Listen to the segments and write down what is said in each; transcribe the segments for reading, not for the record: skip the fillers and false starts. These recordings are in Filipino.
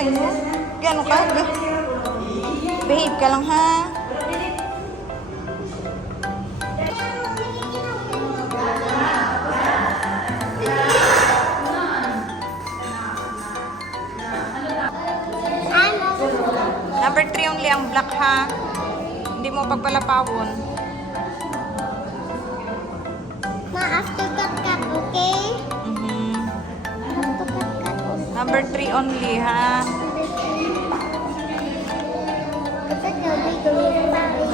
sa'yo. Gano'n ka? Behave ka lang, ha? Number 3 only ang black, ha? Hindi mo pagpalapawon. Ma, after cut, okay? After cut, okay. Number 3 only, ha? Kasi gabi gawin pa rin.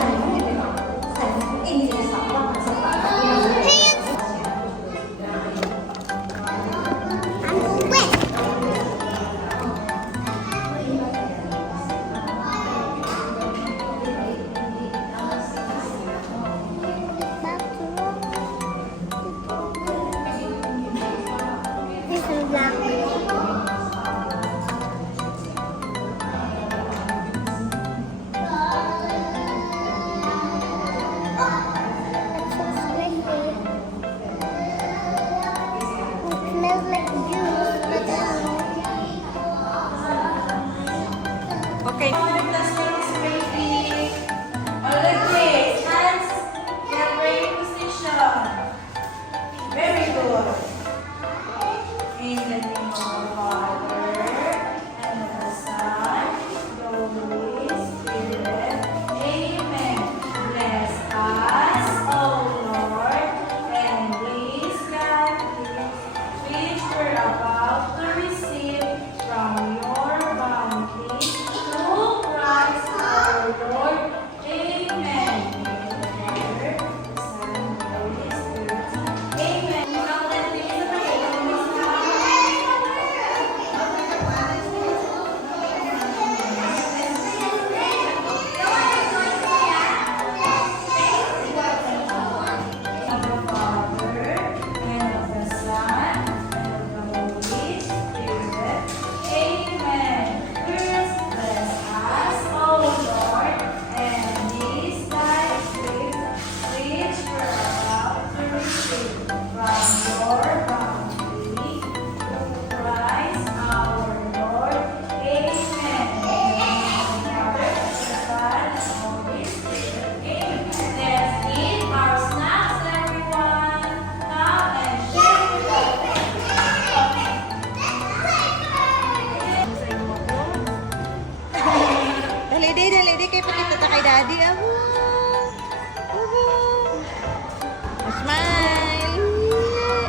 I'm wet. This is black. Smells like juice, but Okay. Very good. In the name of the Father, and of the Son, and of the Holy Spirit. Amen. Bless us, O Lord, and these gifts which we're about to receive from your bounty, through Christ our Lord. Amen. In the Father, the Son, and the Holy Spirit. Amen. Of the Father, and of the Son, and of the Holy Spirit. Amen. First, bless us, O Lord, and these thy gifts, which we're about to receive from your bounty, through Christ our Lord. Amen. In the name of the Father, the Son, and the Holy Spirit. Amen. Let's eat our snacks, everyone. Come and share with us. Dali, kay pakita ta kay daddy. Abo. Abo. Smile.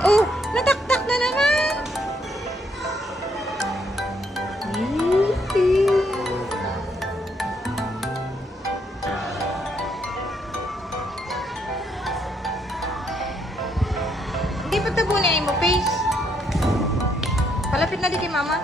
Oh, nataktak na naman. Hindi pa tabunin mo face. Palapit na di kay mama.